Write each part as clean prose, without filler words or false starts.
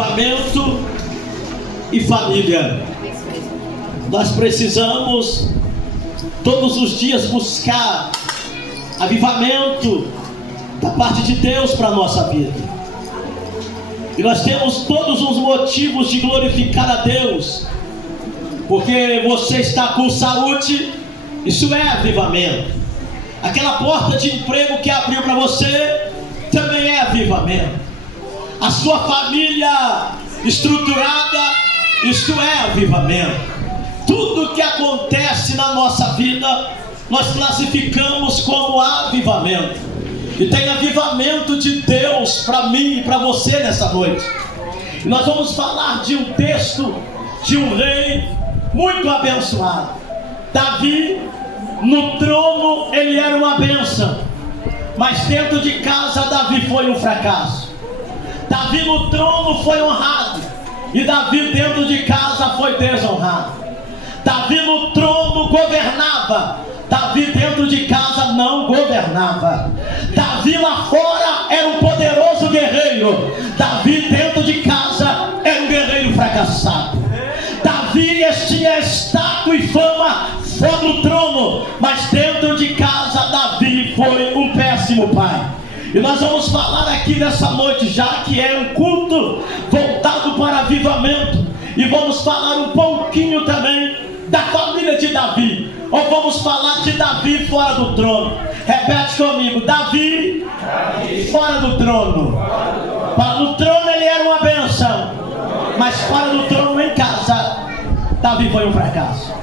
Avivamento e família. Nós precisamos todos os dias buscar avivamento da parte de Deus para a nossa vida. E nós temos todos os motivos de glorificar a Deus, porque você está com saúde, isso é avivamento. Aquela porta de emprego que abriu para você também é avivamento. A sua família estruturada, isto é avivamento. Tudo que acontece na nossa vida, nós classificamos como avivamento. E tem avivamento de Deus para mim e para você nessa noite. E nós vamos falar de um texto de um rei muito abençoado. Davi, no trono, ele era uma bênção, mas dentro de casa, Davi foi um fracasso. Davi no trono foi honrado, e Davi dentro de casa foi desonrado. Davi no trono governava, Davi dentro de casa não governava. Davi lá fora era um poderoso guerreiro, Davi dentro de casa era um guerreiro fracassado. Davi tinha status e fama fora do trono, mas dentro de casa Davi foi um péssimo pai. E nós vamos falar aqui nessa noite, já que é um culto voltado para avivamento, e vamos falar um pouquinho também da família de Davi, ou vamos falar de Davi fora do trono. Repete comigo: Davi fora do trono. No trono ele era uma bênção, mas fora do trono, em casa, Davi foi um fracasso.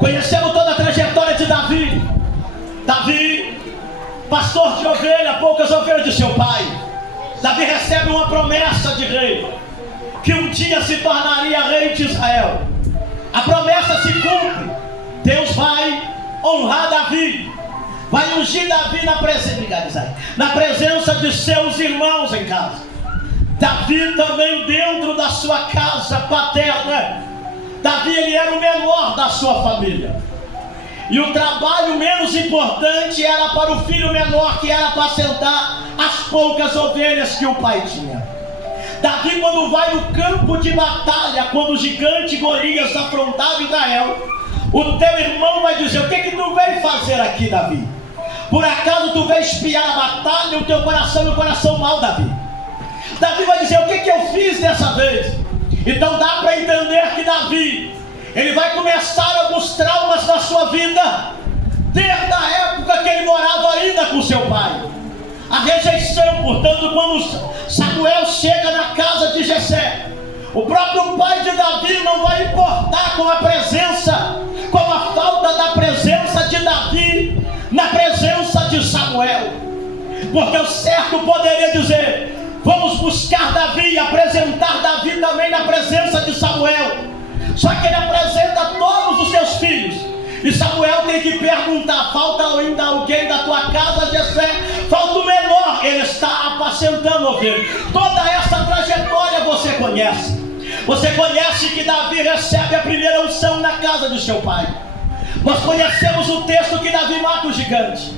Conhecemos toda a trajetória de Davi. Davi, pastor de ovelha, poucas ovelhas de seu pai. Davi recebe uma promessa de rei, que um dia se tornaria rei de Israel. A promessa se cumpre. Deus vai honrar Davi, vai ungir Davi na presença de seus irmãos em casa. Davi também dentro da sua casa paterna. Davi, ele era o menor da sua família, e o trabalho menos importante era para o filho menor, que era apacentar as poucas ovelhas que o pai tinha. Davi, quando vai no campo de batalha, quando o gigante Golias afrontava Israel, o teu irmão vai dizer: o que tu veio fazer aqui, Davi? Por acaso tu veio espiar a batalha? O teu coração é um coração mau, Davi. Davi vai dizer: o que eu fiz dessa vez? Então dá para entender que Davi, ele vai começar alguns traumas na sua vida, desde a época que ele morava ainda com seu pai. A rejeição, portanto, quando Samuel chega na casa de Jessé, o próprio pai de Davi não vai importar com a presença, com a falta da presença de Davi na presença de Samuel, porque o certo poderia dizer: vamos buscar Davi e apresentar Davi também na presença de Samuel. Só que ele apresenta todos os seus filhos, e Samuel tem que perguntar: falta ainda alguém da tua casa, Jessé? Falta o menor, ele está apacentando ovelha. Toda essa trajetória você conhece. Você conhece que Davi recebe a primeira unção na casa de seu pai. Nós conhecemos o texto que Davi mata o gigante.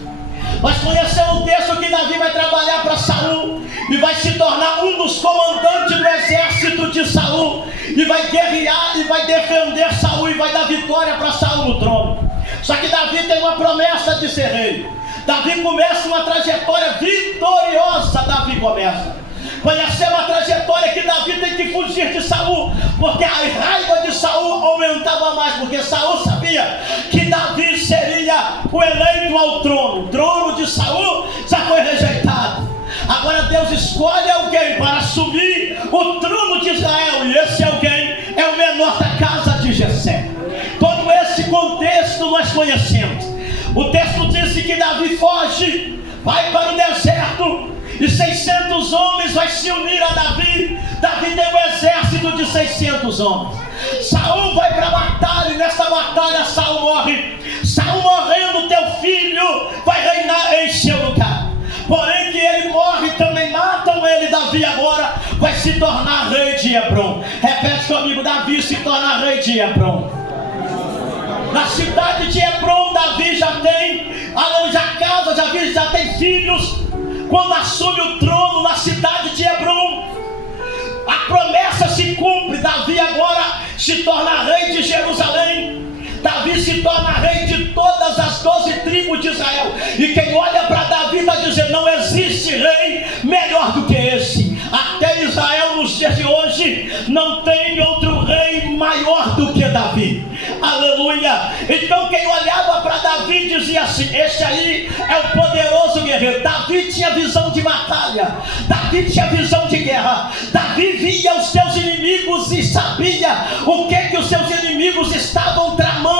Nós conhecemos o texto que Davi vai trabalhar para Saul e vai se tornar um dos comandantes do exército de Saul, e vai guerrear e vai defender Saul e vai dar vitória para Saul no trono. Só que Davi tem uma promessa de ser rei. Davi começa uma trajetória vitoriosa. Davi começa. Conhecemos a trajetória que Davi tem que fugir de Saul, porque a raiva de Saul aumentava mais, porque Saul sabia que Davi seria o eleito ao trono. O trono de Saul já foi rejeitado. Agora Deus escolhe alguém para assumir o trono de Israel, e esse alguém é o menor da casa de Jessé. Todo esse contexto nós conhecemos. O texto diz que Davi foge, vai para o deserto, e 600 homens vai se unir a Davi. Davi tem um exército de 600 homens. Saul vai para a batalha, e nessa batalha Saul morre. Saul morrendo, teu filho vai reinar em seu lugar. Porém que ele morre, também matam ele. Davi agora vai se tornar rei de Hebrom. Repete comigo: Davi se torna rei de Hebrom. Na cidade de Hebrom, Davi já tem, Davi já tem filhos. Quando assume o trono na cidade de Hebrom, a promessa se cumpre. Davi agora se torna rei de Jerusalém. Davi se torna rei de todas as 12 tribos de Israel. E quem olha para Davi está dizendo: não existe rei melhor do que esse. Até Israel nos dias de hoje não tem outro rei maior do que Davi. Aleluia. Então quem olhava para Davi dizia assim: este aí é o poderoso guerreiro. Davi tinha visão de batalha, Davi tinha visão de guerra. Davi via os seus inimigos e sabia o que os seus inimigos estavam tramando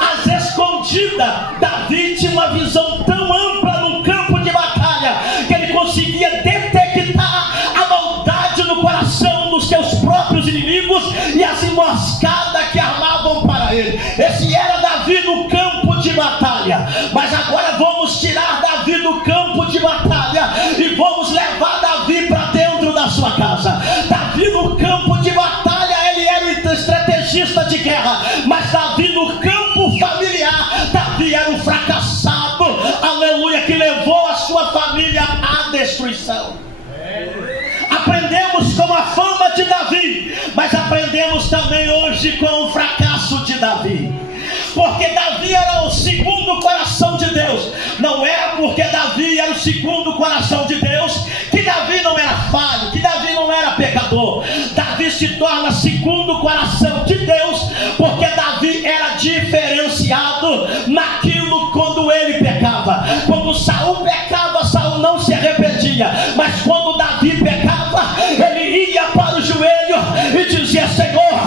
às escondidas. Davi tinha uma visão tão ampla no campo de batalha que ele conseguia detectar a maldade no coração dos seus próprios inimigos e as emboscadas que armavam para ele. Esse era Davi no campo de batalha. Mas agora vamos tirar Davi do campo de batalha e vamos levar Davi para dentro da sua casa. Davi no campo de batalha, ele era um estrategista de guerra, mas Davi no campo familiar, Davi era um fracassado, aleluia, que levou a sua família à destruição. Aprendemos com a fama de Davi, mas aprendemos também hoje com o fracasso de Davi. Porque Davi era o segundo coração de Deus. Não era porque Davi era o segundo coração de Deus que Davi não era falho, que Davi não era pecador. Davi se torna segundo coração de Deus porque Davi era diferenciado naquilo quando ele pecava. Quando Saul pecava, Saul não se arrependia, mas quando Davi pecava, ele ia para o joelho e dizia: Senhor,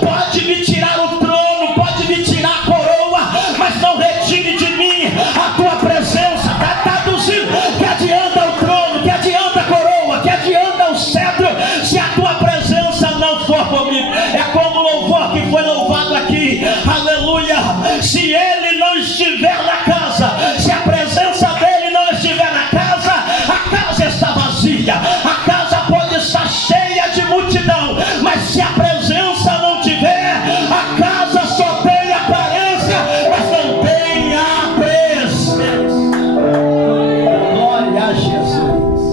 pode me tirar o trono, pode me tirar a coroa, mas não retire de mim a tua presença. Está traduzindo: que adianta o trono, que adianta a coroa, que adianta o cetro, se a tua presença não for comigo. É como o louvor que foi louvado aqui, aleluia. Se ele não estiver na casa, se a presença dele não estiver na casa, a casa está vazia. A casa pode estar cheia de multidão, mas se a presença não tiver, a casa só tem aparência, mas não tem a presença. Glória a Jesus.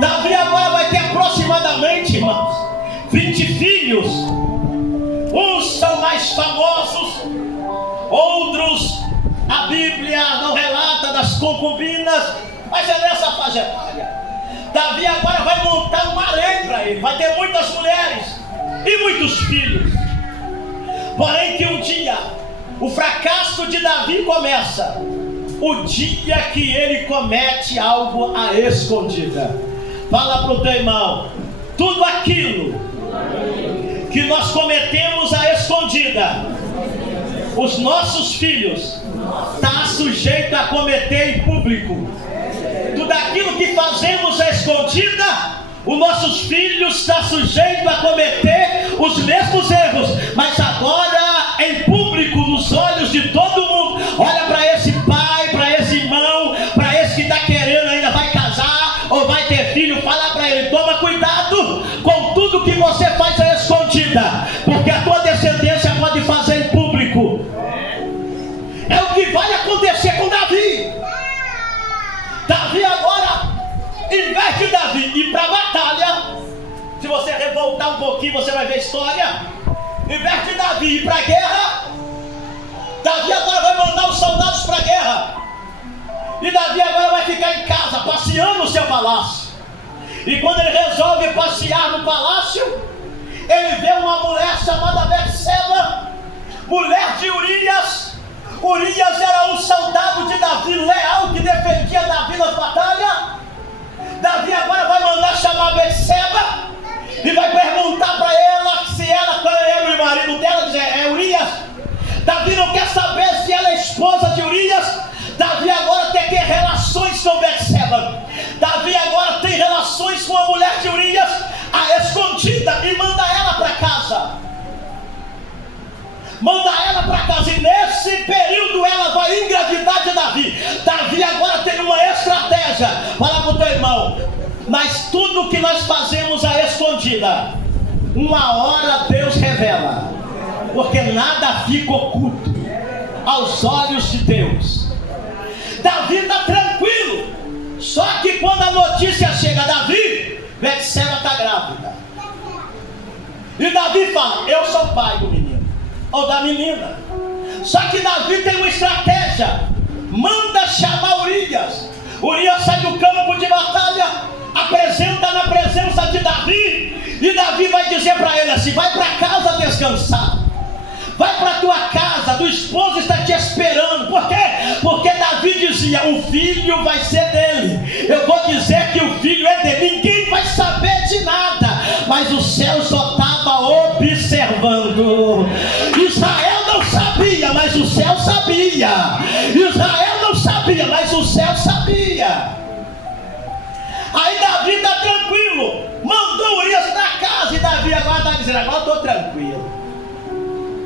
Davi agora vai ter aproximadamente, irmãos, 20 filhos. Uns são mais famosos, outros a Bíblia não relata das concubinas, mas é nessa faixa etária. Davi agora vai montar um harém para ele, vai ter muitas mulheres e muitos filhos. Porém que um dia o fracasso de Davi começa, o dia que ele comete algo à escondida. Fala para o teu irmão: tudo aquilo que nós cometemos à escondida, os nossos filhos estão sujeitos a cometer em público. Tudo aquilo que fazemos à escondida, os nossos filhos estão sujeitos a cometer os mesmos erros, mas agora em público, nos olhos de todo mundo. Olha para esse pai, para esse irmão, para esse que está querendo ainda vai casar ou vai ter filho, fala para ele: toma cuidado com tudo que você faz à escondida, porque a tua descendência pode fazer em público. É o que vai acontecer com Davi. Davi agora, em vez de Davi ir para a batalha, se você revoltar um pouquinho você vai ver a história. Em vez de Davi ir para a guerra, Davi agora vai mandar os soldados para a guerra. E Davi agora vai ficar em casa, passeando no seu palácio. E quando ele resolve passear no palácio, ele vê uma mulher chamada Betseba, mulher de Urias. Urias era um soldado de Davi, leal, que defendia Davi nas batalhas. Davi agora vai mandar chamar Betseba e vai perguntar para ela se ela era o marido dela, dizer: é Urias. Davi não quer saber se ela é esposa de Urias. Davi agora tem que ter relações com Betseba. Davi agora tem relações com a mulher de Urias, a escondida, e manda ela para casa. Manda ela para casa, e nesse período ela vai engravidar de Davi. Davi agora tem uma estratégia. Fala para o teu irmão: mas tudo que nós fazemos à escondida, uma hora Deus revela, porque nada fica oculto aos olhos de Deus. Davi está tranquilo, só que quando a notícia chega: Davi, Betseba está grávida. E Davi fala: eu sou pai do menino, ou da menina. Só que Davi tem uma estratégia. Manda chamar Urias. Urias sai do campo de batalha, apresenta na presença de Davi. E Davi vai dizer para ele assim: vai para casa descansar. Vai para tua casa, tua esposa está te esperando. Por quê? Porque Davi dizia: o filho vai ser dele. Eu vou dizer que o filho é dele. Ninguém vai saber de nada, mas o céu só estava observando. Israel não sabia, mas o céu sabia. Israel não sabia, mas o céu sabia. Aí Davi está tranquilo, mandou Urias na casa. E Davi agora está dizendo: agora estou tranquilo.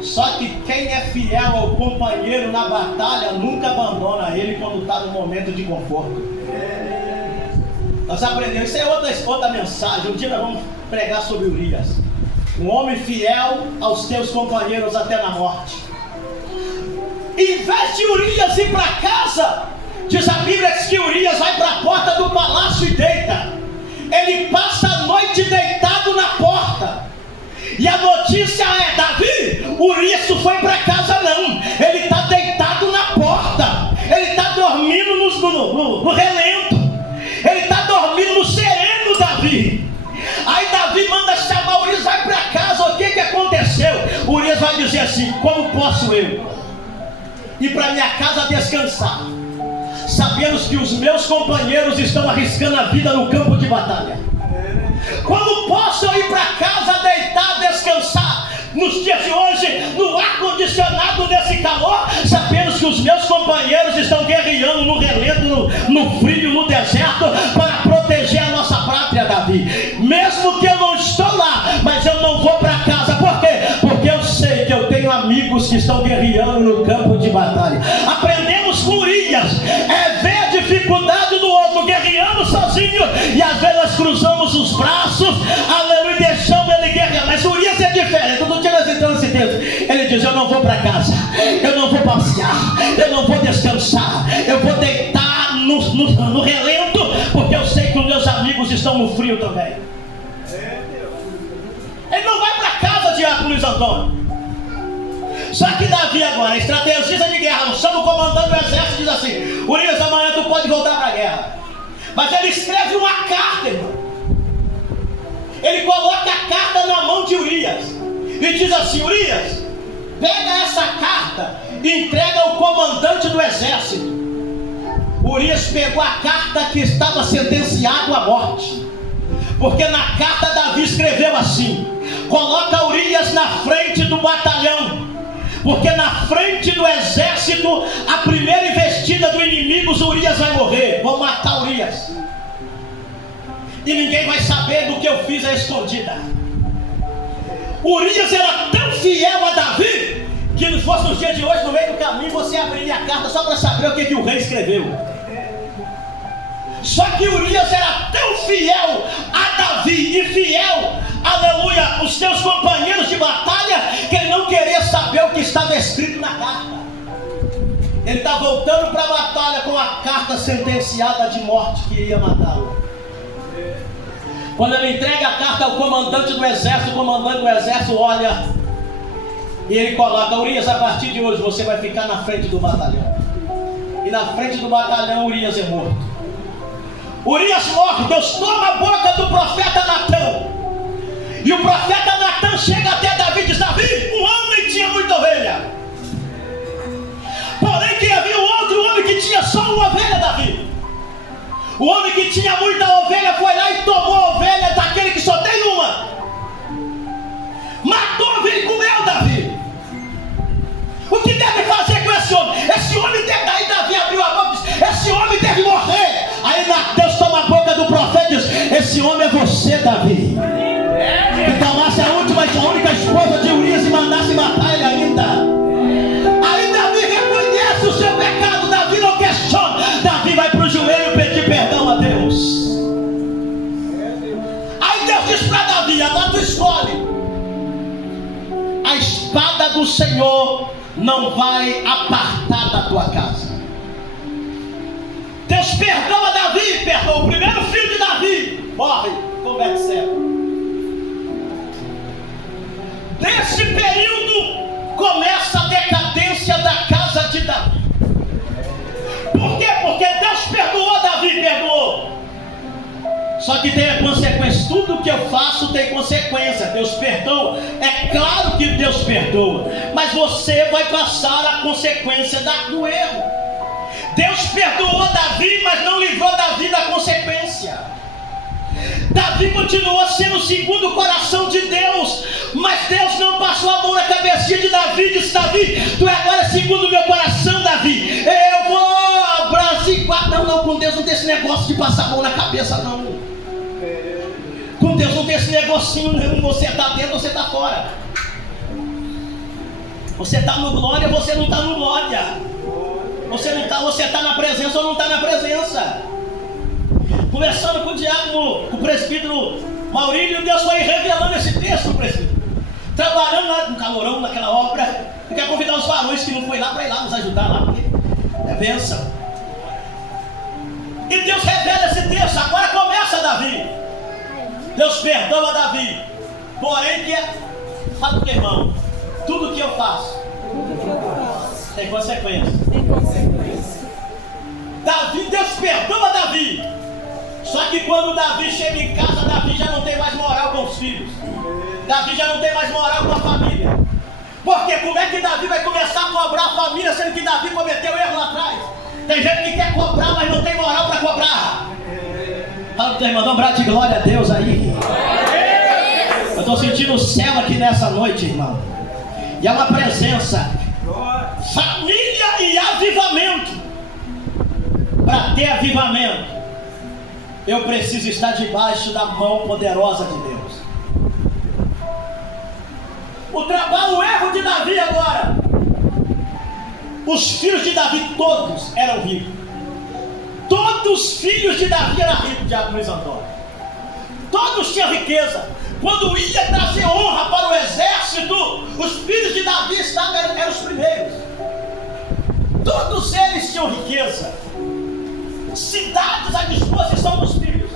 Só que quem é fiel ao companheiro na batalha nunca abandona ele quando está no momento de conforto. Nós aprendemos, isso é outra mensagem. Um dia nós vamos pregar sobre Urias. Um homem fiel aos teus companheiros até na morte. Em vez de Urias ir para casa, diz a Bíblia que Urias vai para a porta do palácio e deita. Ele passa a noite deitado na porta. E a notícia é: Davi, Urias não foi para casa não. Ele está deitado na porta. Ele está dormindo no relento. Ele está dormindo no sereno, Davi. Aí Davi manda chamar Urias: vai para casa, o que aconteceu? Urias vai dizer assim: como posso eu ir para minha casa descansar, sabendo que os meus companheiros estão arriscando a vida no campo de batalha? Como posso ir para casa deitar, descansar, nos dias de hoje, no ar-condicionado desse calor, sabendo que os meus companheiros estão guerreando no relento, no frio, no deserto, para proteger a nossa pátria, Davi? Mesmo que eu não estou lá, mas eu não vou para casa. Por quê? Porque eu sei que eu tenho amigos que estão guerreando no campo de batalha. Aprendemos com Urias, é ver a dificuldade do outro guerreando sozinho, e às vezes nós cruzamos os braços, aleluia, e deixamos ele guerrear. Mas Urias é diferente. Eu não tinha entrando nesse texto. Ele diz: eu não vou para casa, eu não vou passear, eu não vou descansar, eu vou deitar no relento, porque eu sei que os meus amigos estão no frio também. Ele não vai para casa, diácono Luiz Antônio. Só que Davi agora, estrategista de guerra, chama o comandante do exército e diz assim: Urias, amanhã tu pode voltar para a guerra. Mas ele escreve uma carta, irmão. Ele coloca a carta na mão de Urias e diz assim: Urias, pega essa carta e entrega ao comandante do exército. Urias pegou a carta que estava sentenciado à morte, porque na carta Davi escreveu assim: coloca Urias na frente do batalhão, porque na frente do exército, a primeira investida do inimigo, Urias vai morrer. Vão matar Urias, e ninguém vai saber do que eu fiz à escondida. Urias era tão fiel a Davi, que não fosse nos dias de hoje, no meio do caminho, você abriria a carta só para saber o que o rei escreveu. Só que Urias era tão fiel a Davi e fiel, aleluia, os seus companheiros de batalha, que ele não queria saber o que estava escrito na carta. Ele está voltando para a batalha com a carta sentenciada de morte que iria matá-lo. Quando ele entrega a carta ao comandante do exército, o comandante do exército olha e ele coloca: Urias, a partir de hoje você vai ficar na frente do batalhão. E na frente do batalhão Urias é morto. Urias morre, Deus toma a boca do profeta Natã. E o profeta Natã chega até Davi e diz: Davi, um homem tinha muita ovelha, porém que havia um outro homem que tinha só uma ovelha, Davi. O homem que tinha muita ovelha foi lá e tomou a ovelha daquele que só tem uma. Matou a ovelha e comeu, Davi. O que deve fazer com esse homem? Esse homem deve, daí Davi abriu a boca e disse: esse homem deve morrer. Aí Deus toma a boca do profeta e diz: esse homem é você, Davi, que tomasse a única esposa de Urias e mandasse matar ele ainda. Aí Davi reconhece o seu pecado. Davi não questiona. Davi vai para o joelho pedir perdão a Deus. Aí Deus diz para Davi: agora tu escolhe. A espada do Senhor não vai apartar da tua casa. Deus perdoa Davi, perdoa o primeiro filho de Davi, morre com Betseba. que tem a consequência. Tudo que eu faço tem consequência. Deus perdoa. É claro que Deus perdoa, mas você vai passar a consequência do erro. Deus perdoou Davi, mas não livrou Davi da consequência. Davi continuou sendo segundo o coração de Deus, mas Deus não passou a mão na cabecinha de Davi. Disse: Davi, tu é agora segundo o meu coração, Davi. Eu vou brasilear. Não, com Deus não tem esse negócio de passar a mão na cabeça, não. Com Deus não tem esse negocinho, não. Você está dentro, você está fora. Você está no glória, você não está no glória. Você está na presença ou não está na presença. Conversando com o diácono, com o presbítero Maurílio, Deus foi revelando esse texto, presbítero. Trabalhando lá no calorão, naquela obra. Eu quero convidar os varões que não foi lá para ir lá nos ajudar lá, porque é bênção. E Deus revela esse texto. Agora começa Davi. Deus perdoa Davi. Porém, fala o que, irmão? Tudo que eu faço tem consequência. Davi, Deus perdoa Davi. Só que quando Davi chega em casa, Davi já não tem mais moral com os filhos. Davi já não tem mais moral com a família. Porque como é que Davi vai começar a cobrar a família, sendo que Davi cometeu erro lá atrás? Tem gente que quer cobrar, mas não tem moral para cobrar. Fala pro teu irmão, dá um brado de glória a Deus aí. Eu estou sentindo o céu aqui nessa noite, irmão. E é uma presença. Família e avivamento. Para ter avivamento, eu preciso estar debaixo da mão poderosa de Deus. O erro de Davi agora. Os filhos de Davi todos eram ricos. Todos os filhos de Davi eram ricos, Diácono Luiz Antônio. Todos tinham riqueza. Quando ia trazer honra para o exército, os filhos de Davi eram os primeiros. Todos eles tinham riqueza. Cidades à disposição dos filhos.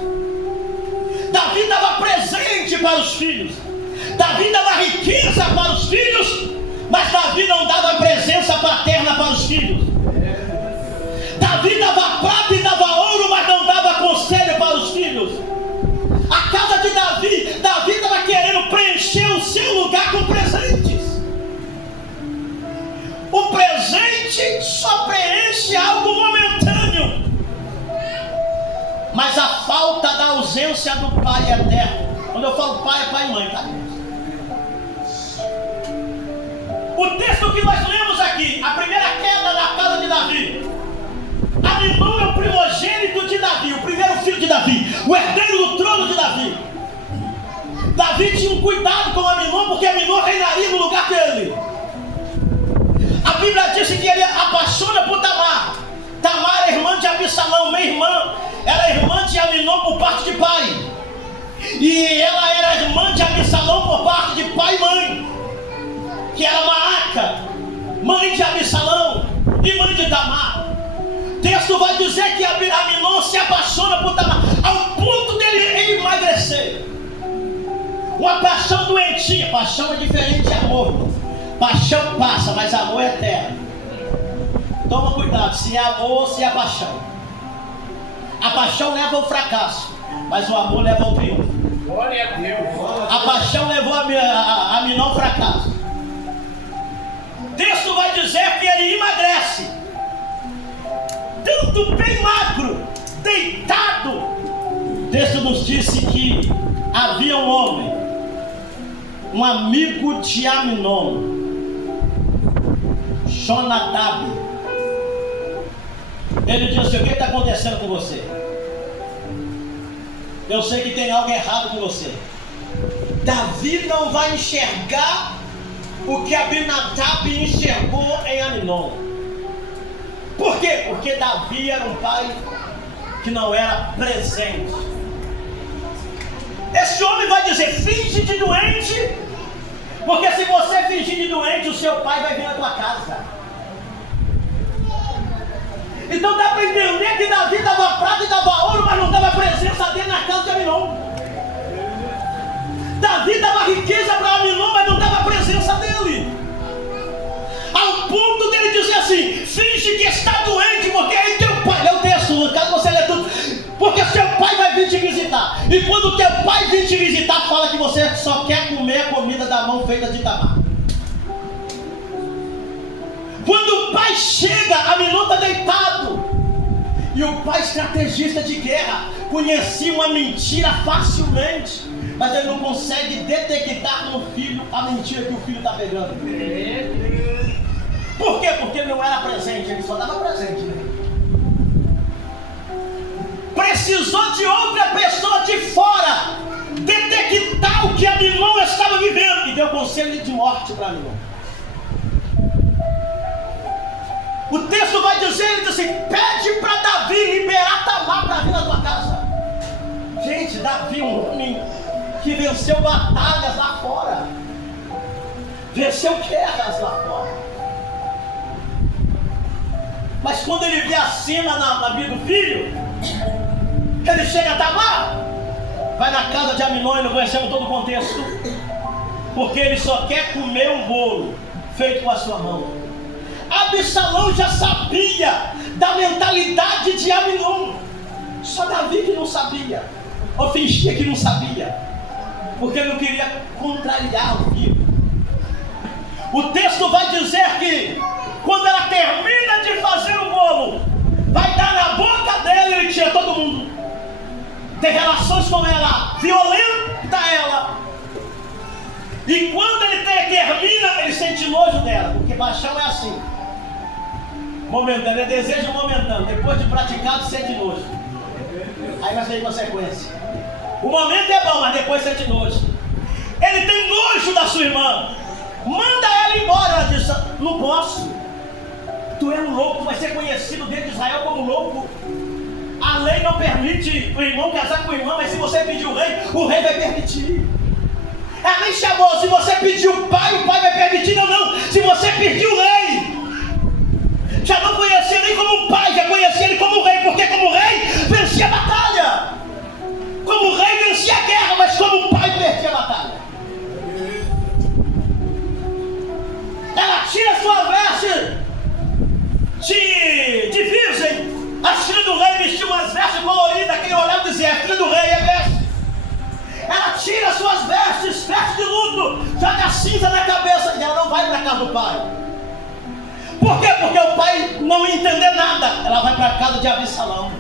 Davi dava presente para os filhos. Davi dava riqueza para os filhos, mas Davi não dava presença paterna para os filhos. Davi dava prata e dava ouro, mas não dava conselho para os filhos. A casa de Davi estava querendo preencher o seu lugar com presentes. O presente só preenche algo momentâneo, mas a falta da ausência do Pai eterno. Quando eu falo pai, é pai e mãe, tá? O texto que nós lemos aqui, a primeira queda da casa de Davi. Aminon é o primogênito de Davi, o primeiro filho de Davi, o herdeiro do trono de Davi. Davi tinha um cuidado com Aminon, porque Aminon reinaria no lugar dele. A Bíblia diz que ele apaixona por Tamar. Tamar é irmã de Absalão, minha irmã. Ela é irmã de Aminon por parte de pai. E ela era irmã de Absalão por parte de pai e mãe, que era Maaca, mãe de Absalão e mãe de Tamar. O texto vai dizer que Aminon se apaixona por Tamar, ao ponto dele emagrecer. Uma paixão doentia. Paixão é diferente de amor. Paixão passa, mas amor é eterno. Toma cuidado, se é amor ou se é paixão. A paixão leva ao fracasso, mas o amor leva ao triunfo. Glória a Deus. A paixão levou a Aminon ao fracasso. O texto vai dizer que ele emagrece, tanto bem magro, deitado. O texto nos disse que havia um homem, um amigo de Aminon, Jonadab. Ele disse: o que está acontecendo com você? Eu sei que tem algo errado com você. Davi não vai enxergar o que Abinadab enxergou em Aminon. Por quê? Porque Davi era um pai que não era presente. Esse homem vai dizer: finge de doente, porque se você fingir de doente, o seu pai vai vir na tua casa. Então dá para entender que Davi dava prata e dava ouro, mas não dava presença dele na casa de Aminon. Davi dava riqueza para Aminon, mas não dava presença dele. Ao ponto dele dizer assim: finge que está doente, porque aí teu pai, lê o texto, caso você lê tudo, porque seu pai vai vir vir te visitar. E quando teu pai vir te visitar, fala que você só quer comer a comida da mão feita de tabaco. Quando o pai chega, Aminon está deitado. E o pai, estrategista de guerra, conhecia uma mentira facilmente, mas ele não consegue detectar no filho a mentira que o filho está pegando. Por quê? Porque ele não era presente, ele só dava presente, né? Precisou de outra pessoa de fora detectar o que Aminon estava vivendo e deu conselho de morte para Aminon. O texto vai dizer, ele diz assim: pede para Davi liberar Tamar para vir na tua casa. Gente, Davi, um homem que venceu batalhas lá fora, venceu guerras lá fora. Mas quando ele vê a cena na vida do filho, ele chega a Tamar, vai na casa de Aminon, e não conhecemos todo o contexto, porque ele só quer comer um bolo feito com a sua mão. Absalão já sabia da mentalidade de Aminon, só Davi que não sabia, ou fingia que não sabia, porque ele não queria contrariar o filho. O texto vai dizer que quando ela termina de fazer o bolo, vai dar na boca dela, ele tira todo mundo, tem relações com ela, violenta ela. E quando ele termina, ele sente nojo dela, porque paixão é assim, momentâneo, é desejo momentâneo, depois de praticado sente nojo, aí vai ser consequência. O momento é bom, mas depois sente nojo. Ele tem nojo da sua irmã, manda ela embora. Ela diz: não posso, tu é um louco, vai ser conhecido dentro de Israel como louco. A lei não permite o irmão casar com o irmão, mas se você pedir o rei vai permitir. Ela nem chamou, se você pedir o pai vai permitir. Não, se você pedir o rei, já não conhecia nem como um pai, já conhecia ele como rei, porque como rei vencia a batalha, como rei vencia a guerra, mas como pai perdia a batalha. Ela tira sua veste de virgem. A filha do rei vestiu umas vestes coloridas, quem olhava dizia: a filha do rei é veste. Ela tira suas vestes, veste de luto, joga cinza na cabeça e ela não vai para a casa do pai. Por quê? Porque o pai não ia entender nada. Ela vai para a casa de Absalão.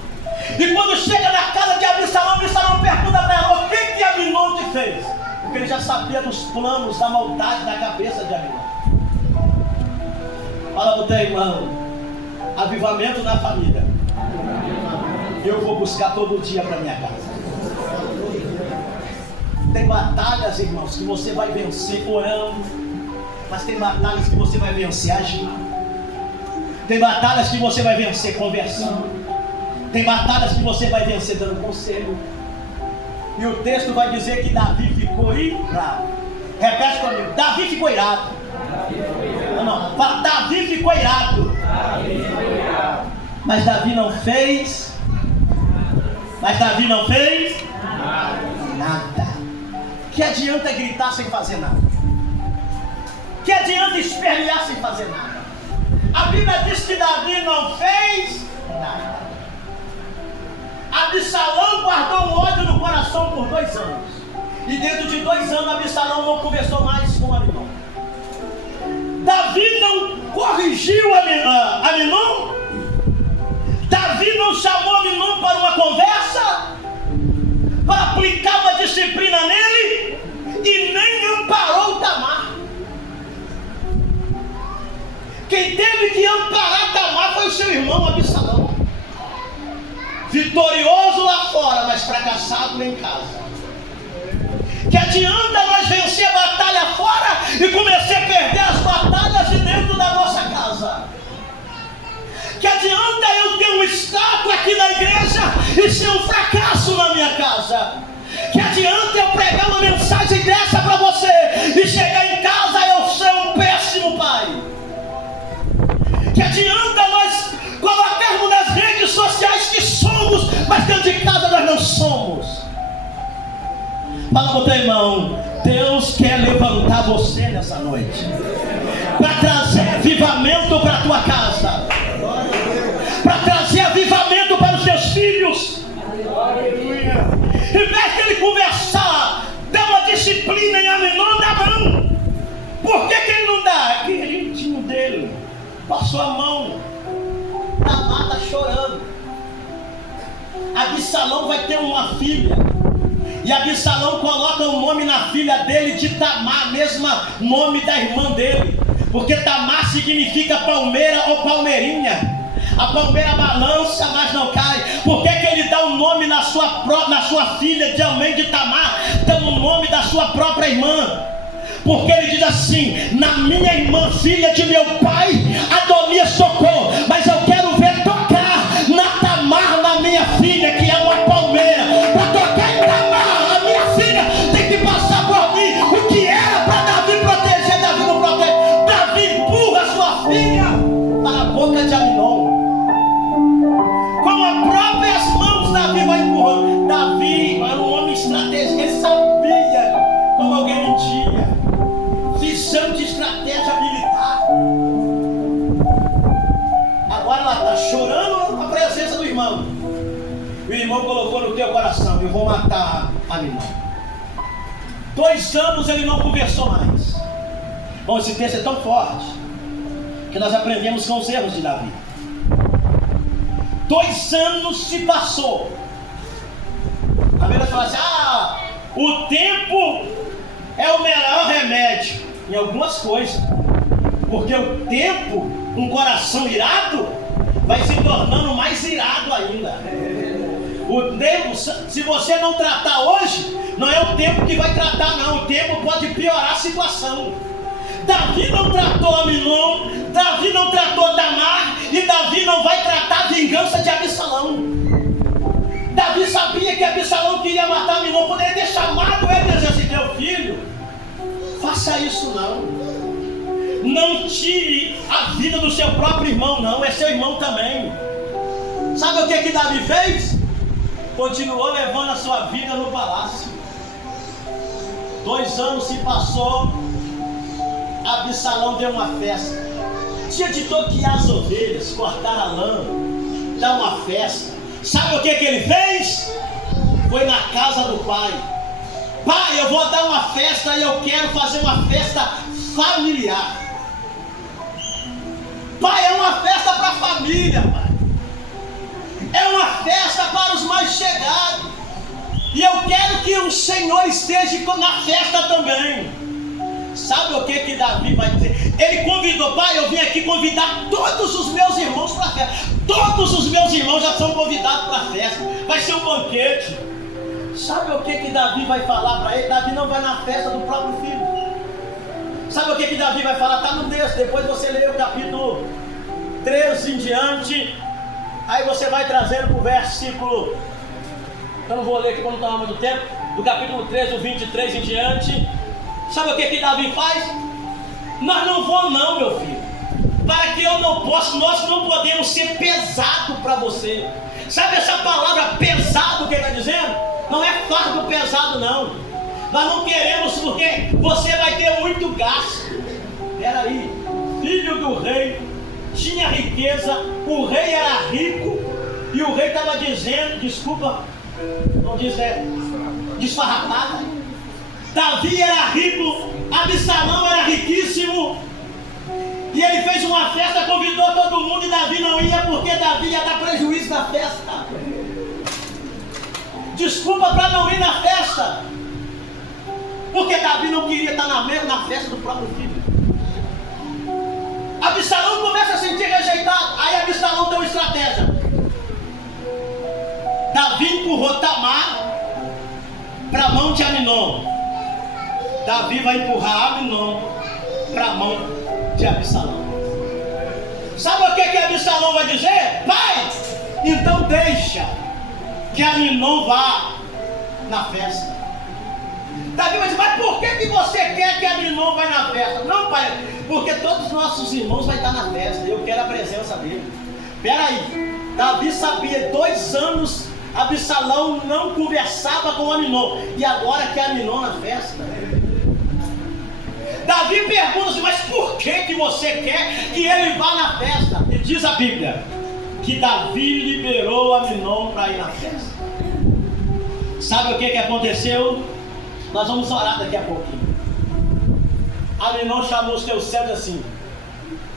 E quando chega na casa de Absalão, Absalão pergunta para ela: o que Aminon te fez? Porque ele já sabia dos planos, da maldade da cabeça de Aminon. Fala para o teu irmão: avivamento na família eu vou buscar todo dia para minha casa. Tem batalhas, irmãos, que você vai vencer orando, mas tem batalhas que você vai vencer agindo. Tem batalhas que você vai vencer conversando. Tem batalhas que você vai vencer dando conselho. E o texto vai dizer que Davi ficou irado. Repete comigo: Davi ficou irado. Não, fala: Davi ficou irado. Mas Davi não fez. Nada. Que adianta gritar sem fazer nada? Que adianta espernear sem fazer nada? A Bíblia diz que Davi não fez nada. Absalão guardou um ódio no coração por 2 anos. E dentro de 2 anos Absalão não conversou mais com Aminon. Davi não corrigiu Aminon. Davi não chamou Aminon para uma conversa, para aplicar uma disciplina nele, e nem amparou Tamar. Quem teve que amparar Tamar foi o seu irmão Absalão, vitorioso lá fora, mas fracassado em casa. Que adianta nós vencer a batalha fora e começar a perder as batalhas de dentro da nossa casa? Que adianta eu ter um estátua aqui na igreja e ser um fracasso na minha casa? Que adianta eu pregar uma mensagem dessa para você e chegar em casa e eu ser um péssimo pai? Que adianta nós colocarmos nas redes sociais que somos, mas dentro de casa nós não somos? Fala para o teu irmão: Deus quer levantar você nessa noite para trazer avivamento para a tua casa, para trazer avivamento para os teus filhos. Aleluia. Em vez de ele conversar, dá uma disciplina em Aminon, dá não. Por que ele não dá? É que é jeitinho dele. Passou a mão. Tamar está chorando. Absalão vai ter uma filha. E Absalão coloca o nome na filha dele de Tamar, mesmo nome da irmã dele. Porque Tamar significa palmeira ou palmeirinha. A palmeira balança, mas não cai. Por que ele dá o nome na sua filha de Amém de Tamar, dando o nome da sua própria irmã? Porque ele diz assim: na minha irmã, filha de meu pai, Adonias tocou, mas eu quero ver tocar na Tamar, na minha filha, que é uma palmeira. Para tocar em Tamar, a minha filha tem que passar por mim. O que era para Davi proteger, Davi não protege. Davi empurra sua filha para a boca de Aminon. Com as próprias mãos, Davi vai empurrando. Davi era um homem estratégico, ele sabia como alguém mentia. Visão de estratégia militar. Agora ela está chorando na presença do irmão. O irmão colocou no teu coração: eu vou matar Aminon. 2 anos ele não conversou mais. Bom, esse texto é tão forte que nós aprendemos com os erros de Davi. 2 anos se passou. A Bíblia fala assim: o tempo é o melhor remédio em algumas coisas, porque o tempo, um coração irado, vai se tornando mais irado ainda. O tempo, se você não tratar hoje, não é o tempo que vai tratar, não. O tempo pode piorar a situação. Davi não tratou Aminon, Davi não tratou Tamar, e Davi não vai tratar a vingança de Absalão. Davi sabia que Absalão queria matar Aminon, poderia ter chamado ele e dizer assim: meu filho, faça isso não. Não tire a vida do seu próprio irmão, não. É seu irmão também. Sabe o que Davi fez? Continuou levando a sua vida no palácio. 2 anos se passou. Absalão deu uma festa. Tinha de toquear as ovelhas, cortar a lã, dar uma festa. Sabe o que ele fez? Foi na casa do pai. Pai, eu vou dar uma festa e eu quero fazer uma festa familiar. Pai, é uma festa para a família, pai. É uma festa para os mais chegados. E eu quero que o Senhor esteja na festa também. Sabe o que Davi vai dizer? Ele convidou: pai, eu vim aqui convidar todos os meus irmãos para a festa. Todos os meus irmãos já são convidados para a festa. Vai ser um banquete. Sabe o que Davi vai falar para ele? Davi não vai na festa do próprio filho. Sabe o que Davi vai falar? Está no texto, depois você lê o capítulo 13 em diante. Aí você vai trazendo para o versículo, eu não vou ler aqui quando não está muito tempo, do capítulo 13, do 23 em diante. Sabe o que Davi faz? Nós não vamos não, meu filho, para que eu não possa, nós não podemos ser pesado para você. Sabe essa palavra pesado que ele está dizendo? Não é fardo pesado não. Nós não queremos, porque você vai ter muito gasto. Peraí, filho do rei, tinha riqueza, o rei era rico, e o rei estava dizendo, desculpa, não diz desfarrapada. Davi era rico, Absalão era riquíssimo, e ele fez uma festa, convidou todo mundo, e Davi não ia, porque Davi ia dar prejuízo na festa. Desculpa para não ir na festa, porque Davi não queria estar na festa do próprio filho. Absalão começa a sentir rejeitado. Aí Absalão deu uma estratégia. Davi empurrou Tamar para a mão de Aminon. Davi vai empurrar Aminon para a mão de Absalão. Sabe o que Absalão vai dizer? Pai, então deixa que Aminon vá na festa. Davi vai dizer: mas por que você quer que Aminon vá na festa? Não, pai, porque todos os nossos irmãos vão estar na festa, eu quero a presença dele. Peraí, Davi sabia, 2 anos Absalão não conversava com Aminon, e agora quer Aminon na festa. Davi pergunta assim: mas por que você quer que ele vá na festa? E diz a Bíblia que Davi liberou Aminon para ir na festa. Sabe o que aconteceu? Nós vamos orar daqui a pouquinho. Aminon chamou os teus servos assim: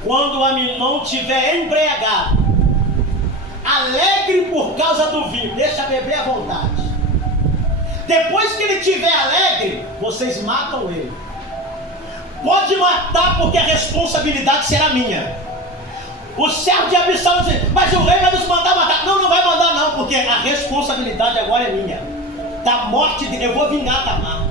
quando Aminon estiver embriagado, alegre por causa do vinho, deixa beber à vontade. Depois que ele estiver alegre, vocês matam ele. Pode matar, porque a responsabilidade será minha. O servo de Absalão diz: mas o rei vai nos mandar matar. Não, não vai mandar não, porque a responsabilidade agora é minha. Da morte dele, eu vou vingar Tamar.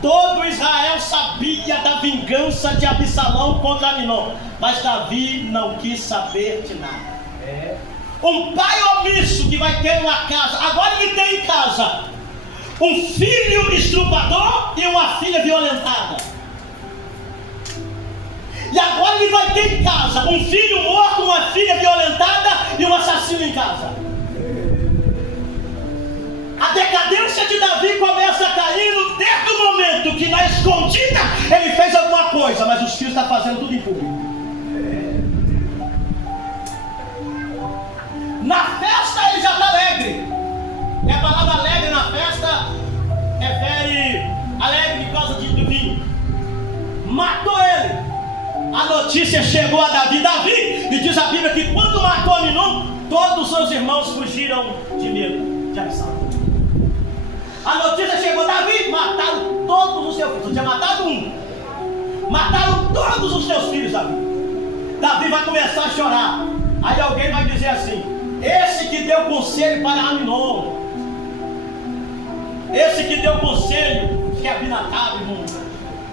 Todo Israel sabia da vingança de Absalão contra Aminon, mas Davi não quis saber de nada. Um pai omisso que vai ter uma casa, agora ele tem em casa um filho estrupador e uma filha violentada. E agora ele vai ter em casa um filho morto, uma filha violentada e um assassino em casa. A decadência de Davi começa a cair desde o momento que na escondida ele fez alguma coisa, mas os filhos estão fazendo tudo em público. Na festa ele já está alegre. E a palavra alegre na festa é very alegre por causa do vinho. Matou ele. A notícia chegou a Davi, e diz a Bíblia que quando matou Aminon, todos os seus irmãos fugiram de medo de Absalão. A notícia chegou a Davi, mataram todos os seus filhos. Não tinha matado um, mataram todos os seus filhos, Davi. Davi vai começar a chorar. Aí alguém vai dizer assim: esse que deu conselho para Aminon, esse que deu conselho, que é Abinadab,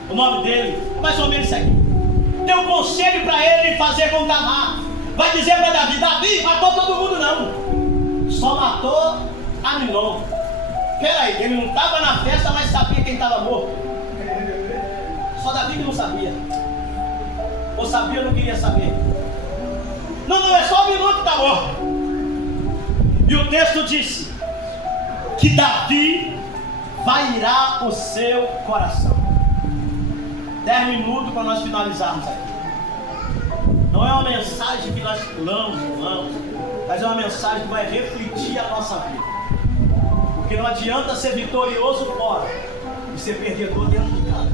o nome dele, mais ou menos isso aqui, deu conselho para ele fazer com Tamar. Vai dizer para Davi: Davi matou todo mundo não, só matou Aminon. Peraí, ele não estava na festa, mas sabia quem estava morto. Só Davi que não sabia. Ou sabia ou não queria saber. Não, é só Aminon que está morto. E o texto disse que Davi vai irar o seu coração. 10 minutos para nós finalizarmos aqui. Não é uma mensagem que nós pulamos, mas é uma mensagem que vai refletir a nossa vida. Porque não adianta ser vitorioso fora e ser perdedor dentro de casa.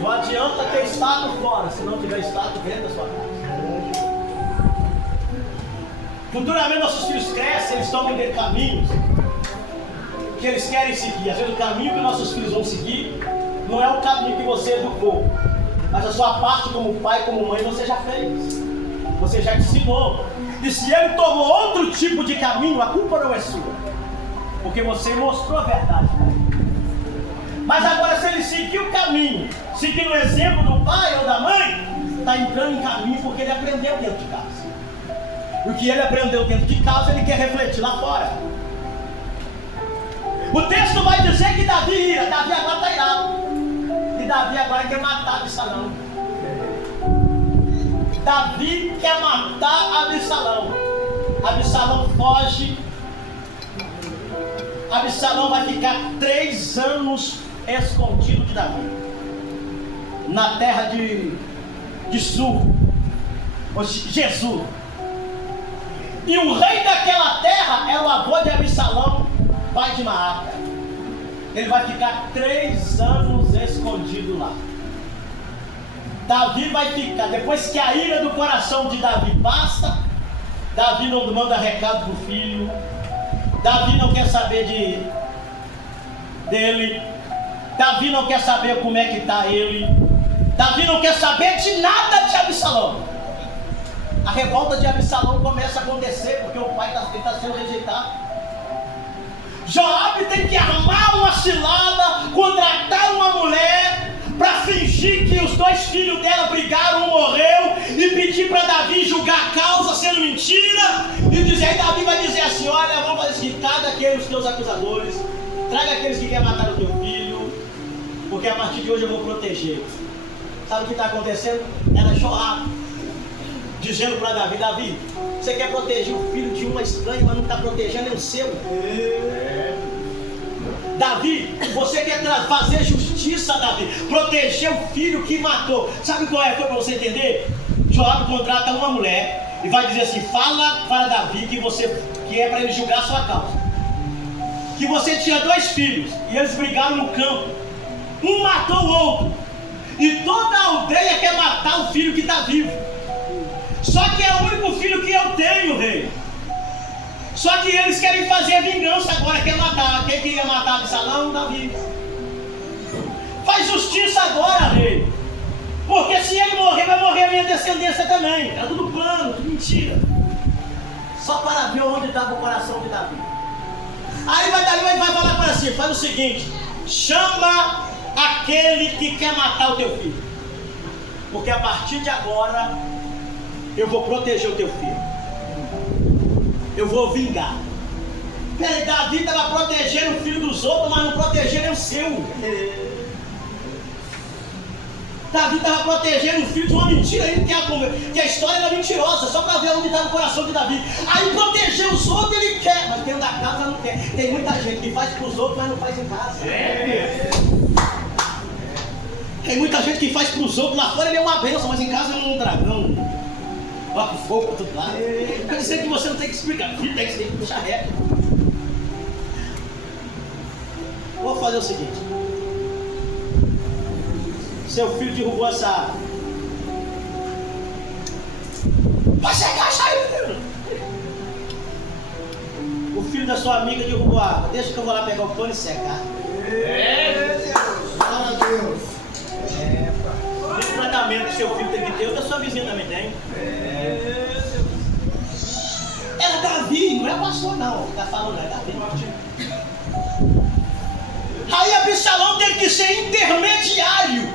Não adianta ter estado fora se não tiver estado dentro da sua casa. Futuramente nossos filhos crescem, eles estão em caminhos que eles querem seguir. Às vezes o caminho que nossos filhos vão seguir não é o caminho que você educou, mas a sua parte como pai, como mãe, você já fez. Você já ensinou. E se ele tomou outro tipo de caminho, a culpa não é sua, porque você mostrou a verdade para ele. Mas agora, se ele seguiu o caminho, seguindo o exemplo do pai ou da mãe, está entrando em caminho porque ele aprendeu dentro de casa. E o que ele aprendeu dentro de casa, ele quer refletir lá fora. O texto vai dizer que Davi ira. Davi agora está irado. E Davi agora quer matar Absalão. Davi quer matar Absalão. Absalão foge. Absalão vai ficar 3 anos escondido de Davi, na terra de Sur, ou Jesus. E o rei daquela terra era o avô de Absalão, pai de Maaca. Ele vai ficar 3 anos escondido lá. Davi vai ficar, depois que a ira do coração de Davi passa, Davi não manda recado para o filho. Davi não quer saber dele. Davi não quer saber como é que está ele. Davi não quer saber de nada de Absalão. A revolta de Absalão começa a acontecer porque o pai está sendo rejeitado. Joabe tem que armar uma cilada, contratar uma mulher para fingir que os 2 filhos dela brigaram, um morreu, e pedir para Davi julgar a causa sendo mentira, e dizer, aí Davi vai dizer assim: olha, vamos fazer assim, traga aqueles teus acusadores, traga aqueles que querem matar o teu filho, porque a partir de hoje eu vou proteger. Sabe o que está acontecendo? Era Joabe dizendo para Davi: Davi, você quer proteger o filho de uma estranha, mas não está protegendo o seu. Davi, você quer fazer justiça, Davi, proteger o filho que matou. Sabe qual é? Para você entender? Joabe contrata uma mulher e vai dizer assim: fala para Davi que é para ele julgar a sua causa. que você tinha 2 filhos e eles brigaram no campo. Um matou o outro. E toda a aldeia quer matar o filho que está vivo. Só que é o único filho que eu tenho, rei. Só que eles querem fazer a vingança agora, quer matar. Quem queria matar Absalão? Davi. Faz justiça agora, rei. Porque se ele morrer, vai morrer a minha descendência também. É tudo plano, tudo mentira. Só para ver onde estava o coração de Davi. Aí Davi vai falar para si, faz o seguinte: chama aquele que quer matar o teu filho. Porque a partir de agora, eu vou proteger o teu filho. Eu vou vingar. Peraí, Davi estava protegendo o filho dos outros, mas não protegendo o seu. Davi estava protegendo o filho de uma mentira, que a história era mentirosa, só para ver onde estava o coração de Davi. Aí proteger os outros ele quer, mas dentro da casa não quer. Tem muita gente que faz para os outros, mas não faz em casa. Tem muita gente que faz para os outros, lá fora ele é uma bênção, mas em casa é um dragão. Ó, com fogo para tudo lá. Quer dizer que você não tem que explicar, filho, tem que puxar reto. Vou fazer o seguinte: seu filho derrubou essa árvore. Vai chegar, saiu. O filho da sua amiga derrubou a água. Deixa que eu vou lá pegar o pano e secar. Glória a Deus. Esse tratamento que seu filho tem que ter, o da sua vizinha também tem. Era Davi, não é pastor não. Está falando, não é Davi. Aí Absalão teve que ser intermediário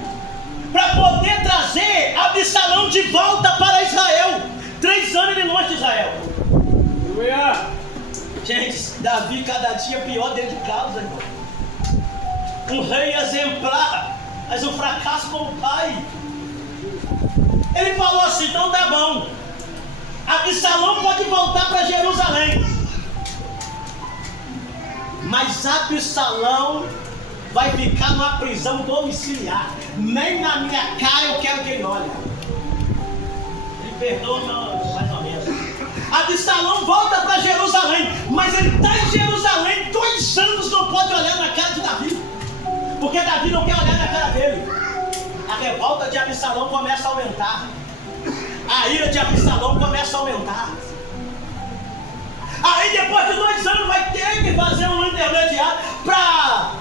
para poder trazer Absalão de volta para Israel. 3 anos ele longe de Israel. Gente, Davi cada dia pior dentro de casa, irmão. Um rei exemplar, mas um fracasso como pai. Ele falou assim: então tá bom, Absalão pode voltar para Jerusalém, mas Absalão vai ficar numa prisão domiciliar. Nem na minha cara eu quero que ele olhe. Ele perdoa mais ou menos. Absalão volta para Jerusalém, mas ele está em Jerusalém 2 anos, não pode olhar na cara de Davi, porque Davi não quer olhar na cara dele. A revolta de Absalão começa a aumentar. A ira de Absalão começa a aumentar. Aí depois de 2 anos vai ter que fazer um intermediário para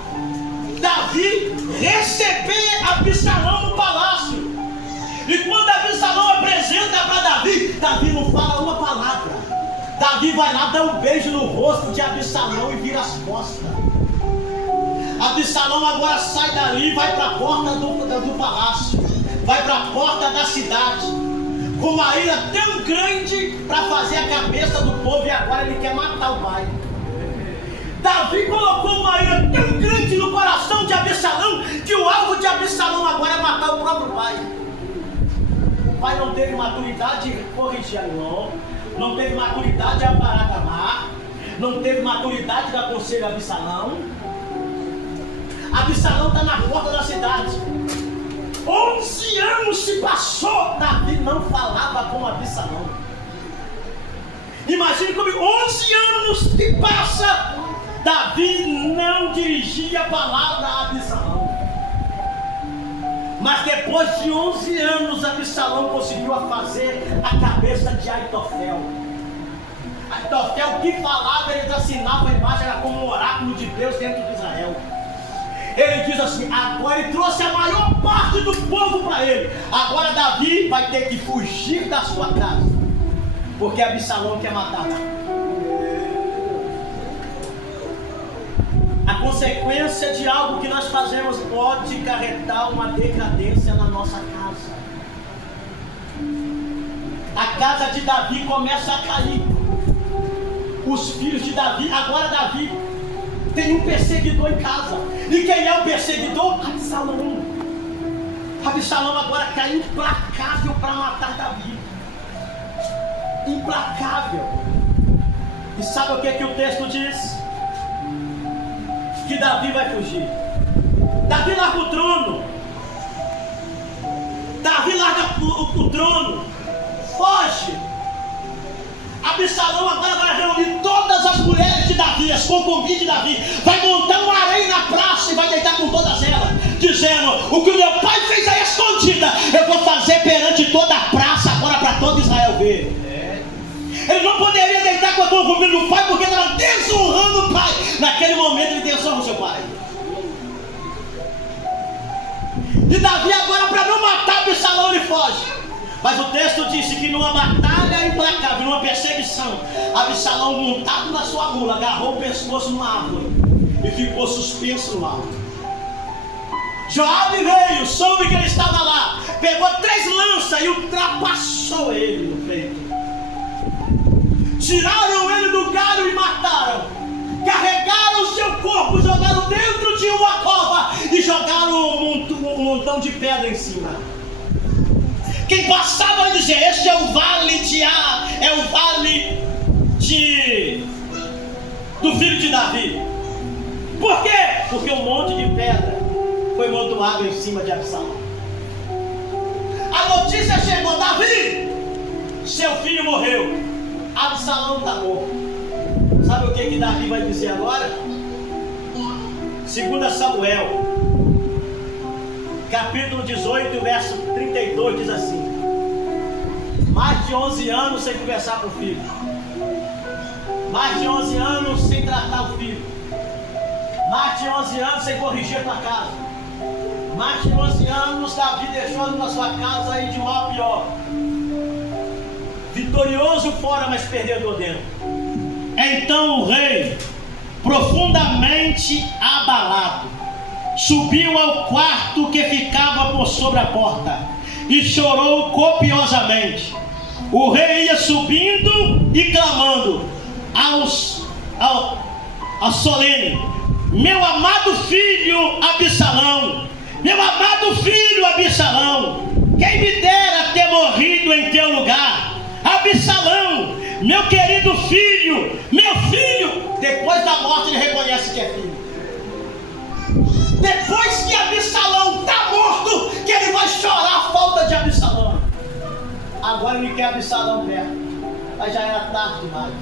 Davi receber Absalão no palácio. E quando Absalão apresenta para Davi, Davi não fala uma palavra. Davi vai lá dar um beijo no rosto de Absalão e vira as costas. Absalão agora sai dali e vai para a porta do palácio, vai para a porta da cidade, com uma ira tão grande para fazer a cabeça do povo, e agora ele quer matar o pai. Davi colocou uma ira tão grande no coração de Absalão, que o alvo de Absalão agora é matar o próprio pai. O pai não teve maturidade de corrigir a irmã, não teve maturidade de parar de amar, não teve maturidade de aconselhar Absalão. Absalão está na porta da cidade. 11 anos se passou, Davi não falava com Absalão. Imagine comigo, 11 anos se passa, Davi não dirigia a palavra a Absalão. Mas depois de 11 anos, Absalão conseguiu fazer a cabeça de Aitofel. Aitofel, o que falava, ele assinava embaixo, era como um oráculo de Deus dentro de Israel. Ele diz assim: agora ele trouxe a maior parte do povo para ele. Agora Davi vai ter que fugir da sua casa, porque Absalão quer matar. A consequência de algo que nós fazemos pode acarretar uma decadência na nossa casa. A casa de Davi começa a cair. Os filhos de Davi, agora Davi tem um perseguidor em casa. E quem é o perseguidor? Absalão. Absalão agora caiu implacável para matar Davi. Implacável. E sabe o que o texto diz? Que Davi vai fugir. Davi larga o trono. Davi larga o trono. Foge. Absalão agora vai reunir todas as mulheres de Davi. Davi, as concubinas de Davi, vai montar um harém na praça e vai deitar com todas elas, dizendo: o que o meu pai fez aí escondida, eu vou fazer perante toda a praça agora para todo Israel ver. Ele não poderia deitar com a concubina do pai porque estava desonrando o pai. Naquele momento ele desonra o seu pai. E Davi agora, para não matar Absalão, ele foge. Mas o texto disse que numa batalha implacável, numa perseguição, Absalão, montado na sua mula, agarrou o pescoço numa árvore e ficou suspenso no alto. Joabe veio, soube que ele estava lá, pegou 3 lanças e ultrapassou ele no peito. Tiraram ele do galho e mataram. Carregaram o seu corpo, jogaram dentro de uma cova e jogaram um montão de pedra em cima. Quem passava vai dizer: este é o vale do filho de Davi. Por quê? Porque um monte de pedra foi montado em cima de Absalão. A notícia chegou: Davi, seu filho morreu, Absalão está morto. Sabe o que Davi vai dizer agora? 2 Samuel, capítulo 18, verso 32, diz assim: mais de 11 anos sem conversar com o filho, mais de 11 anos sem tratar o filho, mais de 11 anos sem corrigir a tua casa, mais de 11 anos Davi deixando na sua casa ir de mal a pior, vitorioso fora, mas perdedor dentro. Então o rei, profundamente abalado, subiu ao quarto que ficava por sobre a porta e chorou copiosamente. O rei ia subindo e clamando ao solene: meu amado filho Absalão, meu amado filho Absalão, quem me dera ter morrido em teu lugar. Absalão, meu querido filho, meu filho. Depois da morte ele reconhece que é filho. Depois que Absalão está morto, que ele vai chorar a falta de Absalão. Agora ele quer Absalão perto, mas já era tarde demais.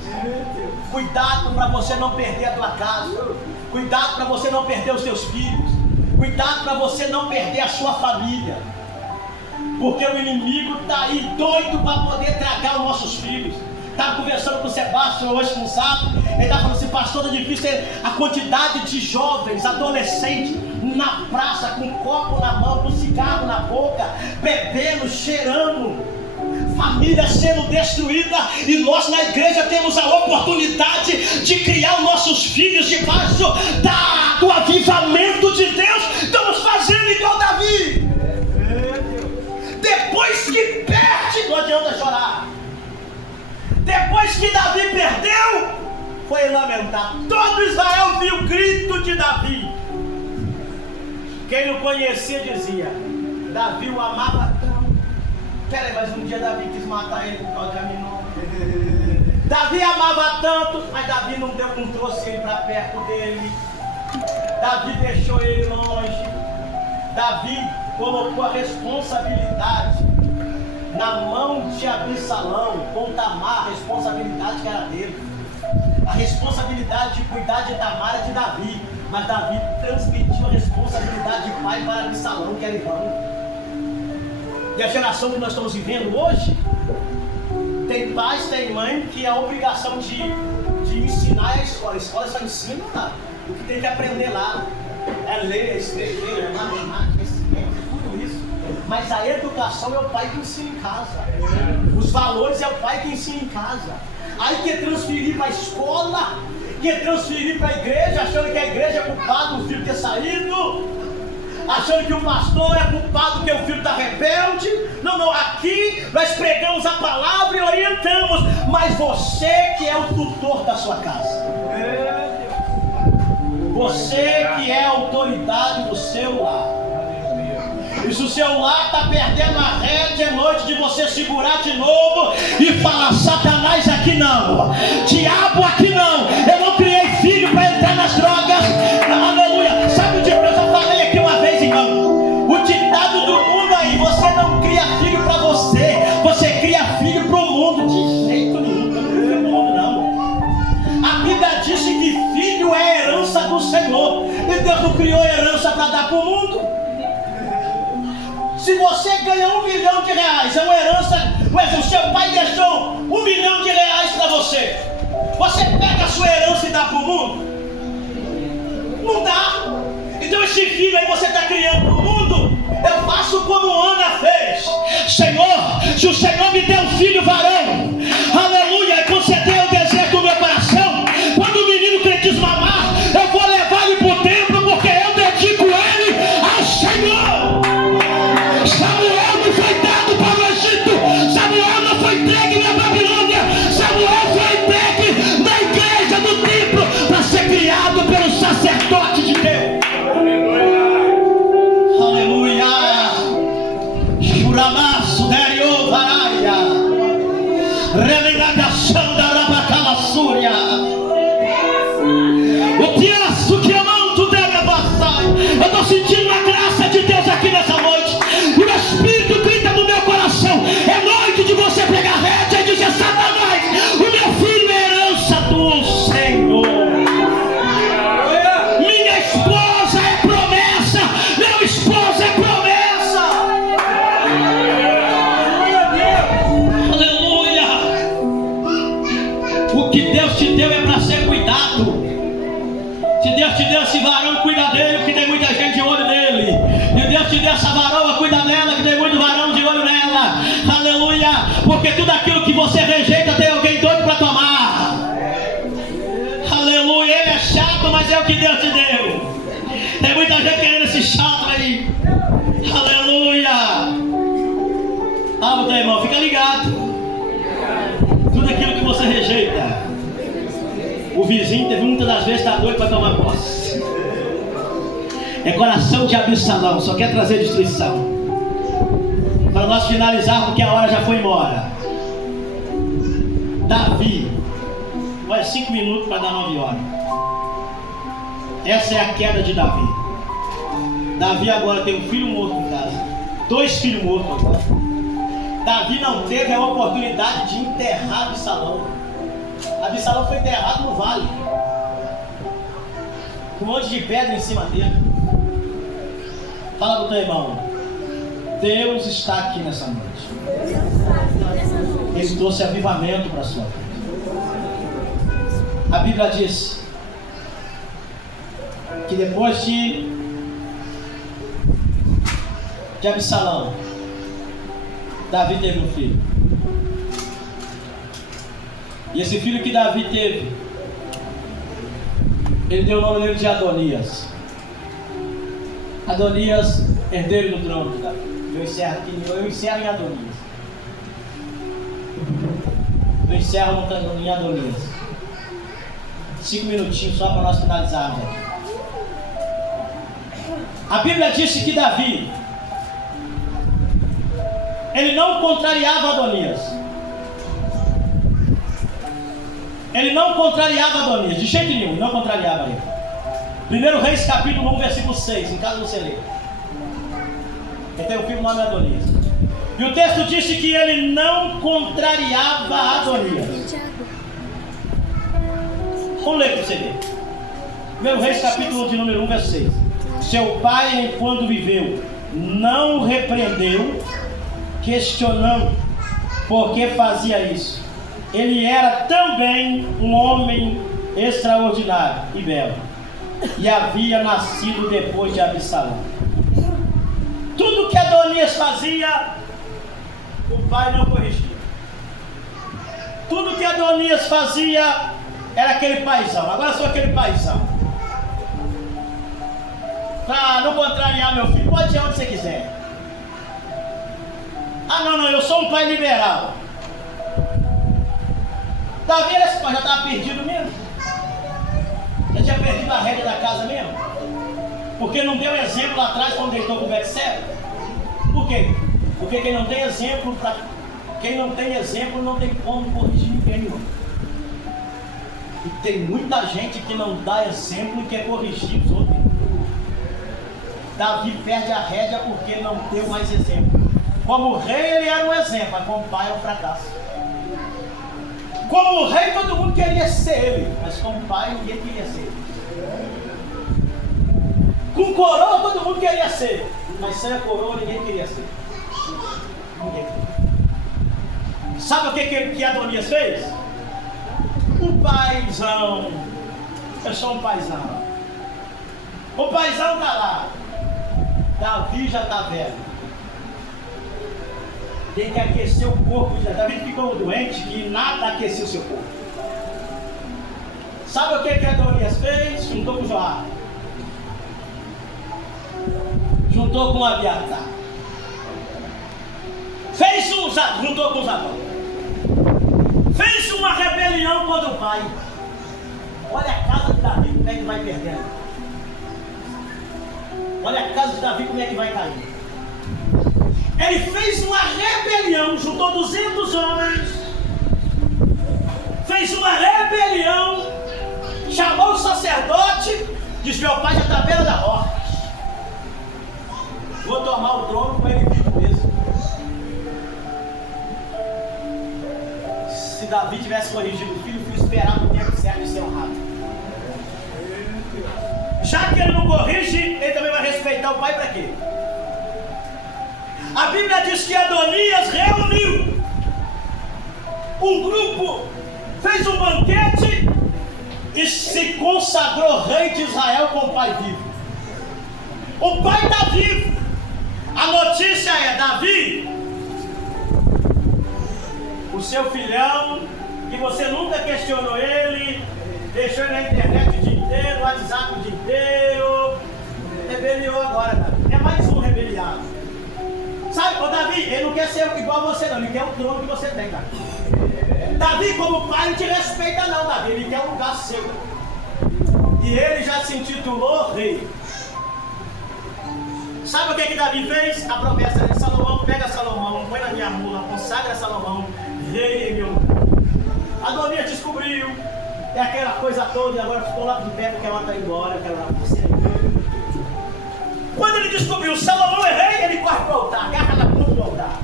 Cuidado para você não perder a tua casa. Cuidado para você não perder os teus filhos. Cuidado para você não perder a sua família. Porque o inimigo está aí doido para poder tragar os nossos filhos. Estava conversando com o Sebastião hoje no sábado. Ele estava falando assim: pastor, é difícil a quantidade de jovens, adolescentes na praça, com um copo na mão, com um cigarro na boca, bebendo, cheirando, família sendo destruída. E nós na igreja temos a oportunidade de criar os nossos filhos debaixo do avivamento de Deus. Estamos fazendo igual Davi. Depois que perde, não adianta chorar. Depois que Davi perdeu, foi lamentar. Todo Israel viu o grito de Davi. Quem não conhecia dizia: Davi o amava tanto. Peraí, mas um dia Davi quis matar ele por causa de Aminon. Davi amava tanto, mas Davi não trouxe ele para perto dele. Davi deixou ele longe. Davi colocou a responsabilidade na mão de Absalão, com Tamar, a responsabilidade que era dele. A responsabilidade de cuidar de Tamar é de Davi, mas Davi transmitiu a responsabilidade de pai para Absalão, que era irmão. E a geração que nós estamos vivendo hoje, tem pais, tem mãe, que a obrigação de ensinar é a escola. A escola só ensina o que tem que aprender lá. É ler, é escrever, é matemática, é ciência, tudo isso. Mas a educação é o pai que ensina em casa. Os valores é o pai que ensina em casa. Aí quer transferir para a escola, quer transferir para a igreja, achando que a igreja é culpada do filho ter saído, achando que o pastor é culpado que o filho está rebelde. Não, aqui nós pregamos a palavra e orientamos, mas você que é o tutor da sua casa, você que é a autoridade do seu lar. E se o seu lar está perdendo a rédea, é noite de você segurar de novo e falar: Satanás aqui não, diabo aqui não, eu não criei filho para entrar nas drogas. Aleluia. Sabe o que eu já falei aqui uma vez, irmão? O ditado do mundo aí: você não cria filho para você, você cria filho para o mundo. De jeito nenhum, eu não crio para o mundo não. A Bíblia diz que não criou herança para dar para o mundo. Se você ganha R$1 milhão, é uma herança. Mas o seu pai deixou R$1 milhão para você. Você pega a sua herança e dá para o mundo? Não dá. Então esse filho aí você está criando para o mundo. Eu faço como Ana fez. Senhor, se o Senhor me deu um filho varão, aleluia, e concedeu o desejo do meu coração, quando o menino quer mamar, eu vou levar ele para o templo, porque eu dedico ele ao Senhor. Samuel não foi dado para o Egito. Samuel não foi entregue na Babilônia. Samuel foi entregue na igreja do templo para ser criado pelo sacerdote de Deus. Aleluia. Juramaço, Dario, Varaia. Remenagação da Rabacalassúria. O piaço que a mão tu deve avançar. Eu estou sentindo a graça de Deus aqui nessa noite. E o Espírito grita no meu coração. É noite de você pegar a rédea e dizer: Satanás, o meu filho é herança do Senhor. Minha esposa é promessa. Meu esposo é promessa. Aleluia. O que Deus te deu é para ser cuidado. Se Deus te deu esse varão, cuida dele, porque tem muita gente de olho nele. Se Deus te deu essa varoa, cuida dela, que tem muito varão de olho nela. Aleluia. Porque tudo aquilo que você rejeita tem alguém doido para tomar. Aleluia. Ele é chato, mas é o que Deus te deu. Tem muita gente querendo esse chato aí. Aleluia. Ah, meu irmão, fica ligado. Tudo aquilo que você rejeita, o vizinho teve muitas das vezes está doido para tomar posse. É coração de Absalão, só quer trazer destruição. Para nós finalizarmos, porque a hora já foi embora. Davi, olha, 5 minutos para dar 9 horas. Essa é a queda de Davi. Davi agora tem um filho morto em casa, 2 filhos mortos agora. Davi não teve a oportunidade de enterrar Absalão. Absalão foi enterrado no vale, com um monte de pedra em cima dele. Fala para o teu irmão: Deus está aqui nessa noite. Ele trouxe avivamento para a sua vida. A Bíblia diz que depois de Absalão, Davi teve um filho. E esse filho que Davi teve, ele deu o nome dele de Adonias. Adonias, herdeiro do trono de Davi. Eu encerro em Adonias. Eu encerro em Adonias. 5 minutinhos só para nós finalizarmos aqui. A Bíblia disse que Davi, ele não contrariava Adonias. Ele não contrariava Adonias, de jeito nenhum, não contrariava ele. 1 Reis capítulo 1, versículo 6, em caso você ler. Ele tem um filho nome Adonias. E o texto disse que ele não contrariava Adonias. Vamos ler para você ver. 1 Reis capítulo de número 1, versículo 6. Seu pai, enquanto viveu, não o repreendeu, questionando por que fazia isso. Ele era também um homem extraordinário e belo, e havia nascido depois de Absalão. Tudo que Adonias fazia, o pai não corrigia. Tudo que Adonias fazia era aquele paizão. Agora sou aquele paizão. Para não contrariar meu filho, pode ir onde você quiser. Ah, não, eu sou um pai liberal. Davi, esse pai já estava perdido mesmo. Já tinha perdido a rédea da casa mesmo. Porque não deu exemplo lá atrás quando deitou com o Betseba. Por quê? Porque quem não tem exemplo, não tem como corrigir ninguém. E tem muita gente que não dá exemplo e quer corrigir os outros. Davi perde a rédea porque não deu mais exemplo. Como rei ele era um exemplo, mas como pai é um fracasso. Como rei todo mundo queria ser ele, mas como pai ninguém queria ser ele. Com coroa todo mundo queria ser, mas sem a coroa ninguém queria ser. Ninguém. Sabe o que Adonias fez? Um paizão. Eu sou um paizão. O paizão está lá. Davi já está velho. Tem que aquecer o corpo. Davi ficou doente e nada aqueceu o seu corpo. Sabe o que Adonias fez? Juntou com Joabe. Juntou com Abiatar. Juntou com Zadok. Fez uma rebelião contra o pai. Olha a casa de Davi como é que vai perdendo. Olha a casa de Davi como é que vai cair. Ele fez uma rebelião, juntou 200 homens. Fez uma rebelião. Chamou o sacerdote. Disse: meu pai já está à beira da morte. Vou tomar o trono com ele vivo mesmo. Se Davi tivesse corrigido o filho esperava o tempo certo de ser honrado. Já que ele não corrige, ele também vai respeitar o pai para quê? A Bíblia diz que Adonias reuniu um grupo, fez um banquete e se consagrou rei de Israel com o pai vivo. O pai está vivo. A notícia é: Davi, o seu filhão, que você nunca questionou ele, deixou ele na internet o dia inteiro, no WhatsApp o dia inteiro, rebeliou agora, Davi. É mais um rebeliado. Sabe, ô Davi, ele não quer ser igual a você não, ele quer o trono que você tem, Davi. Davi, como pai, não te respeita não, Davi, ele quer um lugar seu. E ele já se intitulou rei. Sabe o que Davi fez? A promessa de Salomão: pega Salomão, põe na minha mula, consagra Salomão, rei em meu lugar. Adonias descobriu, é aquela coisa toda, e agora ficou lá de pé porque ela está embora, aquela você. Quando ele descobriu Salomão é rei, ele corre para o altar, agarra na ponta do altar.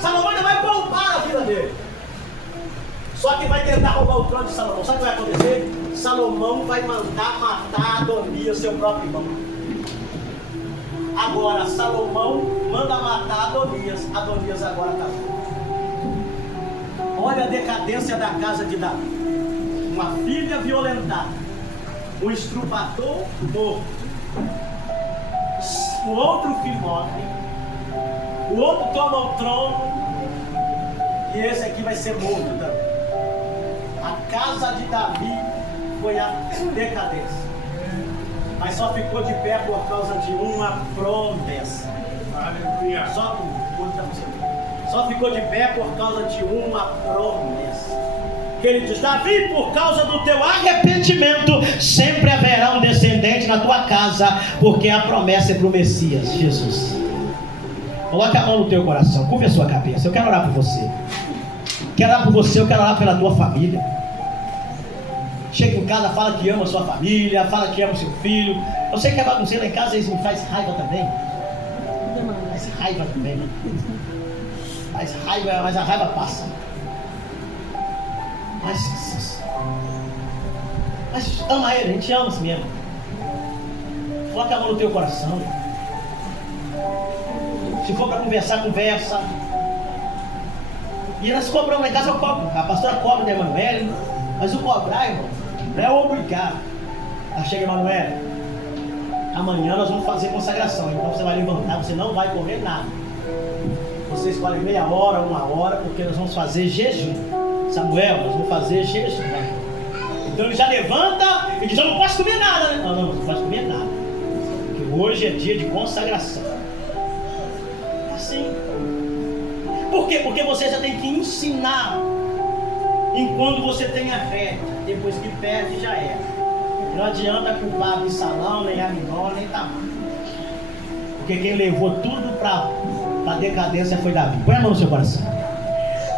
Salomão ainda vai poupar a vida dele. Só que vai tentar roubar o trono de Salomão. Sabe o que vai acontecer? Salomão vai mandar matar Adonias, seu próprio irmão. Agora Salomão manda matar Adonias. Adonias agora casou. Olha a decadência da casa de Davi. Uma filha violentada, um estrupador morto, o outro filho morre, o outro toma o trono e esse aqui vai ser morto também. A casa de Davi foi a decadência, mas só ficou de pé por causa de uma promessa. Aleluia. Só ficou de pé por causa de uma promessa. Que ele diz: Davi, por causa do teu arrependimento, sempre haverá um descendente na tua casa, porque a promessa é para o Messias, Jesus. Coloca a mão no teu coração, curva a sua cabeça. Eu quero orar por você. Quero orar por você, eu quero orar pela tua família. Chega em casa, fala que ama a sua família, fala que ama o seu filho. Eu sei que é bagunceiro lá em casa, isso me faz raiva também. Faz raiva também. Faz raiva, mas a raiva passa. Mas ama ele, a gente ama assim mesmo. Coloca a mão no teu coração. Se for para conversar, conversa. E nós cobramos lá em casa, eu cobro. A pastora cobra da Emanuele. Mas o cobrar, irmão, não é obrigar. Chega, Emanuele, amanhã nós vamos fazer consagração. Então você vai levantar, você não vai comer nada. Você escolhe meia hora, 1 hora, porque nós vamos fazer jejum. Samuel, nós vamos fazer jejum. Então ele já levanta e diz: eu não posso comer nada, né? Não, não pode comer nada. Porque hoje é dia de consagração. Assim. Por quê? Porque você já tem que ensinar. Enquanto você tem a fé, depois que perde já é. Não adianta culpar Absalão, nem Aminon, nem Tamar. Porque quem levou tudo para a decadência foi Davi. Põe a mão no seu coração.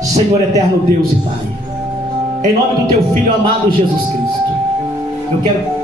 Senhor eterno Deus e Pai, em nome do teu Filho amado Jesus Cristo, eu quero